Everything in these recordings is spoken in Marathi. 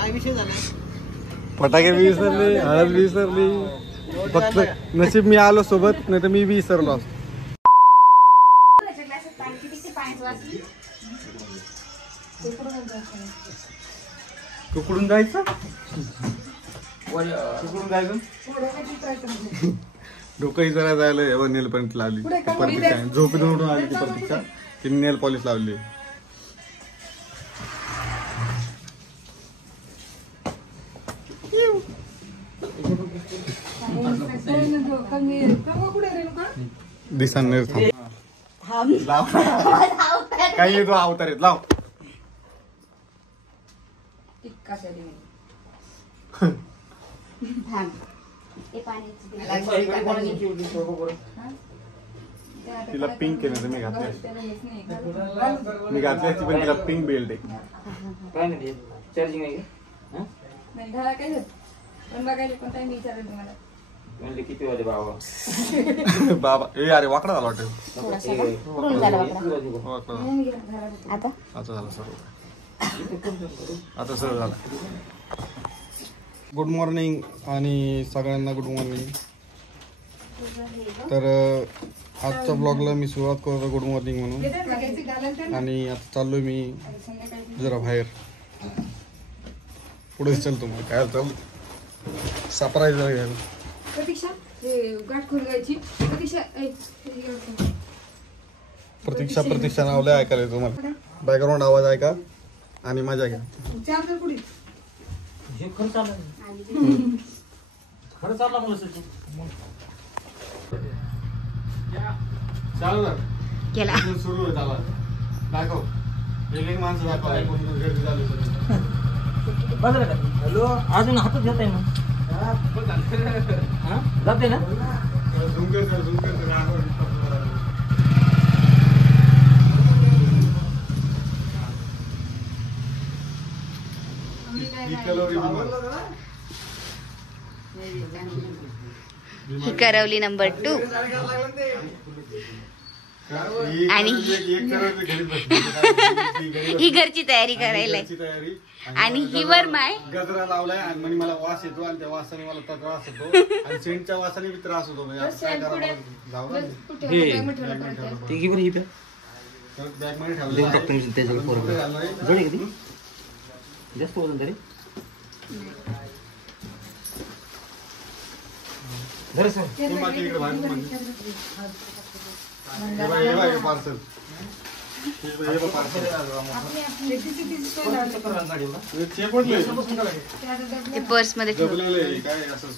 काय विषय झाला? फटाके बी विसरले, हळद बी विसरली. फक्त नशीब मी आलो सोबत, नाही तर मी बी विसरलो असतो. कुकडून जायचं, कुकडून जायचं. डोकंही जरा जायला नेल पॉलिश लावली. प्रतीक्षा झोपेतून उठून आली ती प्रतीक्षा, तिने नेल पॉलिश लावली. दिसा नाही काही येतो अवतार येत लाव. तिला पिंक केलं मी घातली, मी घातली असती पण तिला पिंक बेल्ट आहे. चार्जिंग आहे किती वाजे बाबा? बाबा ए अरे वाकडा झाला वाटत. आता झालं सर्व, आता सर्व झालं. गुड मॉर्निंग आणि सगळ्यांना गुड मॉर्निंग. तर आजच्या ब्लॉगला मी सुरुवात करतो गुड मॉर्निंग म्हणून. आणि आता चाललोय मी जरा बाहेर. पुढे चलतो मग काय चालू सापरायचं. प्रतीक्षा नावलं ऐकायला तुम्हाला. बॅकग्राऊंड आवाज ऐका आणि मजा घ्या. खरं चालला मला सुरू होत आला. दाखव एक माणसं दाखव. हॅलो अजून हातात घेत आहे ना जाते ना. ही करवली नंबर 2 आणि ही घरची तयारी करायला. आणि ही वर माय गजरा लावलाय आणि म्हणजे मला वास येतो आणि त्या वासाने मला त्रास होतो आणि सेंटच्या वासाने बी त्रास होतो. म्हणजे काय करावं बॅग मध्ये ठेवलं जास्त बोलून तरी पार्सल पर्स मध्ये काय असं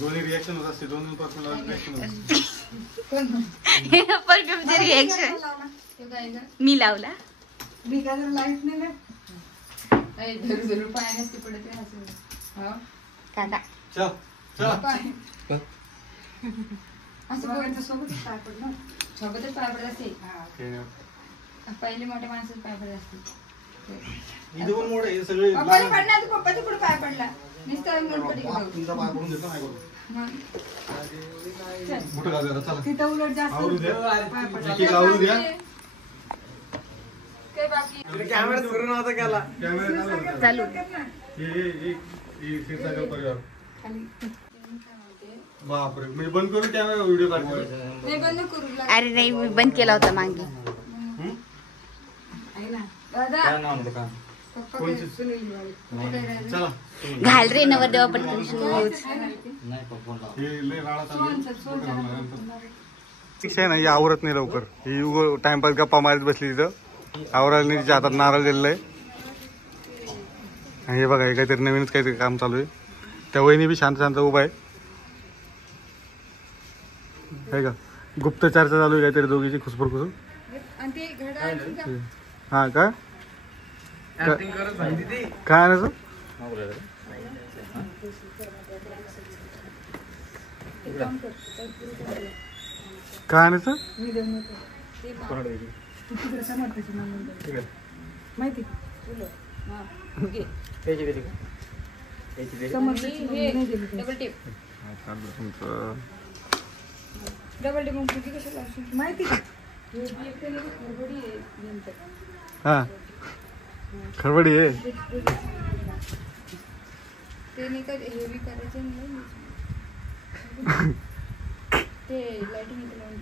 दोन्ही रिएक्शन होत असते. दोन परफ्यूमचे रिएक्शन मी लावला. मी काय लाईट नाही ना पाय नसते पडत काका असं बघायचं सोबतच पाय पडलं. सोबतच पाय पडत असते. पहिले मोठ्या माणसाचे पाय पडत असते. पप्पाच्या पुढे पाय पडला तिथं उलट जास्त कॅमेरा सुरू नव्हता केला. चालू बापरे म्हणजे बंद करून कॅमेरा व्हिडिओ काढतो. अरे नाही मी बंद केला होता मागे. घाल रे नवर देवा पटकन शूज. शिक्षा आहे ना ही आवरत नाही लवकर. ही टाइमपास गप्पा मारत बसली तिथं. आवरायला नाही. तिच्या हातात नारळ दिलेलं आहे. आणि हे बघा हे काहीतरी नवीनच काहीतरी काम चालू आहे. त्या वहिनी बी शांत शांत उभा आहे का. गुप्त चर्चा चालू आहे काहीतरी दोघीची खुसफुर खुसून. हा का काय आणायचं काय आणायचं माहिती डबल टेप तुमचं डबल टेप मग किती कशाला माहिती का हा खरबडी आहे ते नाही का हेवी करायचं नाही ते लाइटिंग इथे लावून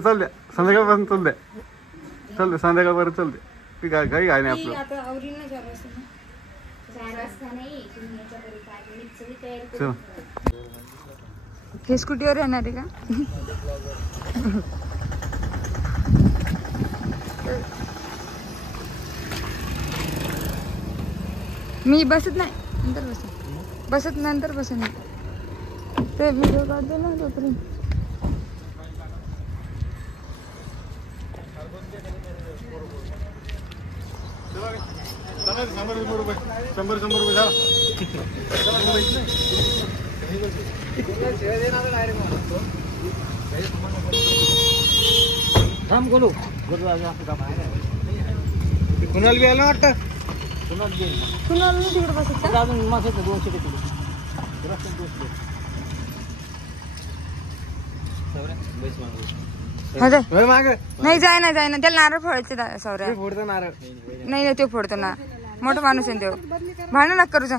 चल द्या संध्याकाळपर्यंत चल द्या संध्याकाळपर्यंत चल द्या ती काय काही काय नाही आपलं आता आवरील ना 4 वाजता ना 4 वाजता नाही तुम्ही याच्यापर्यंत आले मी सगळी तयारी चल हे स्कूटीवर येणार आहे का मी बसत नाही नंतर बसत नंतर बसत नाही ते व्हिडिओ काढतो ना तोपर्यंत ₹100 झाला थांब बोलू कुणाला बी आलं वाटतं कुणाला तिकडे बसत का अजून मासे 200 नाही जाय ना त्याला नारळ फोडायचे सौर्या फोडतो नारळ नाही तो फोडतो ना मोठा माणूस आहे तो भांडण नका करू जा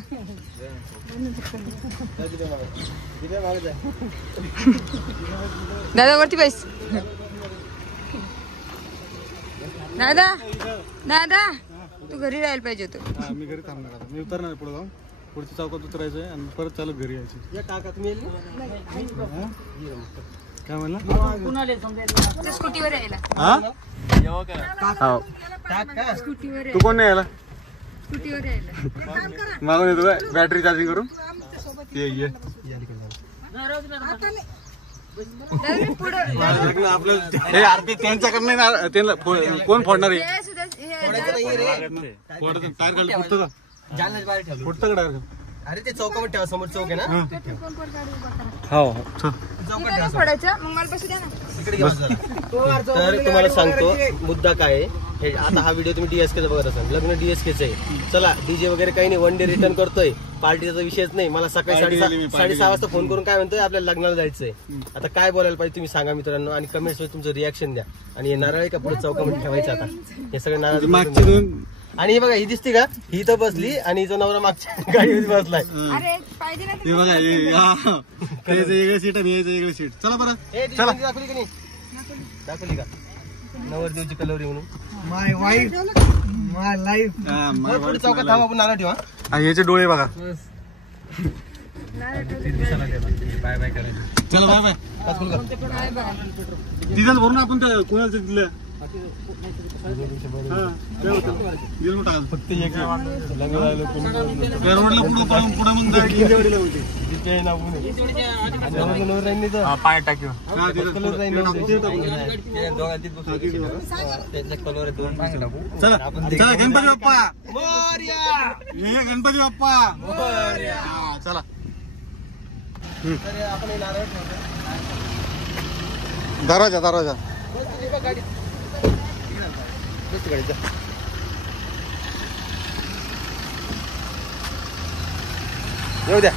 दादा वरती बैस दादा दादा तू घरी राहायला पाहिजे होतं मी घरी थांबणार आता मी उतरणार पुढे जाऊन पुढच्या चौकात उतरायचंय आणि परत चालत घरी यायचं काय म्हणला स्कूटीवर यायला स्कूटीवर तू कोण नाही यायला स्कूटीवर यायला मागून येतो काय बॅटरी चार्जिंग करून ये हे आरती त्यांच्याकडे नाही त्यांना कोण फोडणार आहे टायर खाली फुटतं का फुटतं का टायर अरे ते चौकामध्ये ठेवा समोर चौक आहे ना हो फोडायचं मग मला बसू द्या ना तिकडे घेऊन जा. तर तुम्हाला सांगतो मुद्दा काय आहे. हे आता हा व्हिडिओ तुम्ही डीएसकेचा बघत असाल लग्न डीएसकेचं आहे चला डीजे वगैरे काही नाही वन डे रिटर्न करतोय पार्टीचा विषयच नाही मला सकाळी 6:30 वाजता फोन करून काय म्हणतोय आपल्याला लग्नाला जायचंय आता काय बोलायला पाहिजे तुम्ही सांगा मित्रांनो आणि कमेंट्स मध्ये तुमचं रिॲक्शन द्या आणि हे नारळ का पुढे चौकामध्ये ठेवायचं आता हे सगळे नारळ आणि हे बघा ही दिसते का ही तर बसली आणि हिचा नवरा मागच्या गाडीमध्ये बसलाय अरे पाहिजे ना हे बघा त्याचं वेगळं सीट आणि याचं वेगळं सीट चला बरं चला दाखवली का नाही दाखवली का नवरदेवची कलवरी म्हणून माय वाईफ माय लाईफ पुढे चौकात थांबा आपण नारळ ठेवा याचे डोळे बघा बाय बाय करायचं चला बाय बाय डिझेल भरून आपण त्या कोणाचं दिलं फक्त पाण्यात टाकीव चला चला गणपती बाप्पा गणपती बाप्पा चला दरवाजा येऊ द्या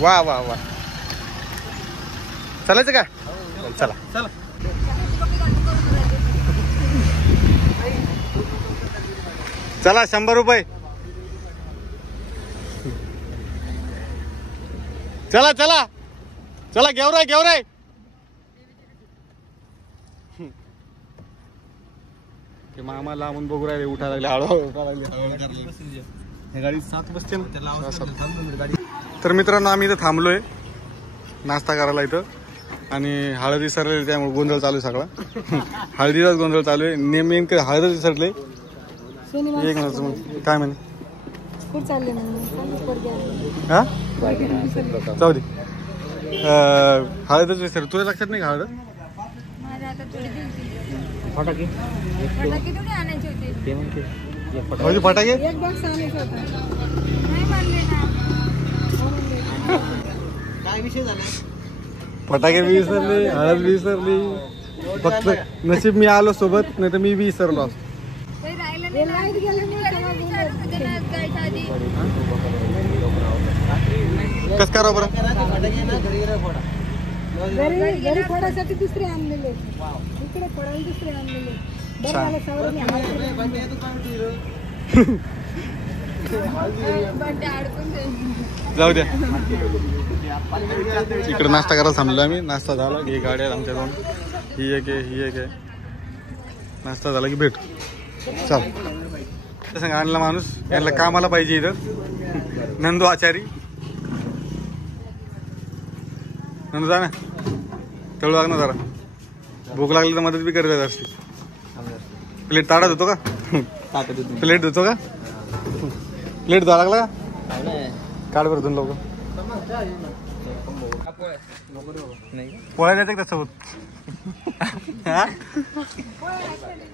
वा वा वा चालायचं का चला चला चला 100 रुपये चला चला चला घेऊ रे ते मामा लांबून बघू राहिले उठायला लागले हळूहळू उठायला लागले हे गाडी 7 बसते ना तर मित्रांनो आम्ही इथं थांबलोय नाश्ता करायला इथं आणि हळद विसरले त्यामुळे गोंधळ चालू आहे सगळा हळदीचाच गोंधळ चालू आहे नेमकं हळदच विसरले एक मिनिट काय म्हणे हा जाऊ दे हळदच विसर तुला लक्षात नाही का हळद फटाके फटाके थोडी आणायचे होते ते म्हणते हळदी फटाके एक बॉक्स आणायचा होता नाही मानले ना काय विषय झाला फटाके बी विसरले हळद बी विसरली फक्त नशीब मी आलो सोबत, नाही तर मी बी विसरलो असतो. कस करा बरं घरी फोडासाठी दुसरे आणलेले, इकडे फोडायला दुसरे आणलेले. जाऊ द्या. इकडे नाश्ता करायला थांबलो आम्ही. नाश्ता झाला की गाड्या आमच्या दोन, ही एक आहे ही एक आहे. नाश्ता झाला की भेट. चल सांग आणला माणूस, यांना कामाला पाहिजे इथं. नंदू आचारी, नंदू जा ना, तळू लाग ना जरा. भूक लागली तर मदत बी करत असते. प्लेट ताडत होतो का? प्लेट धुतो का? प्लेट धुवा लागला का? काढ बरं दोन लोक. पोळ्या द्यायचं का त्यासोबत?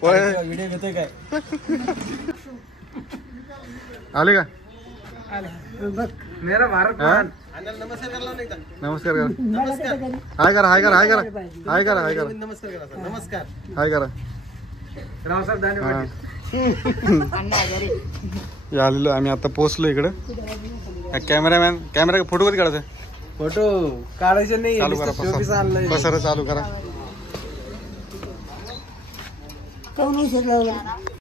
व्हिडिओ घेतोय काय? आले का? मेरा भारत हा? नमस्कार करायला नाही का? नमस्कार करा. नमस्कार हाय करा हाय करा हाय करा हाय करा हाय करा नमस्कार करा सर. नमस्कार. हाय करा. रावसाहेब दानवे हा. या आलेलो आम्ही आता पोहोचलो इकडं. कॅमेरामॅन, कॅमेरा फोटो कधी काढायचा? फोटो काढायचे नाही, चालू करा पसार चालू करा.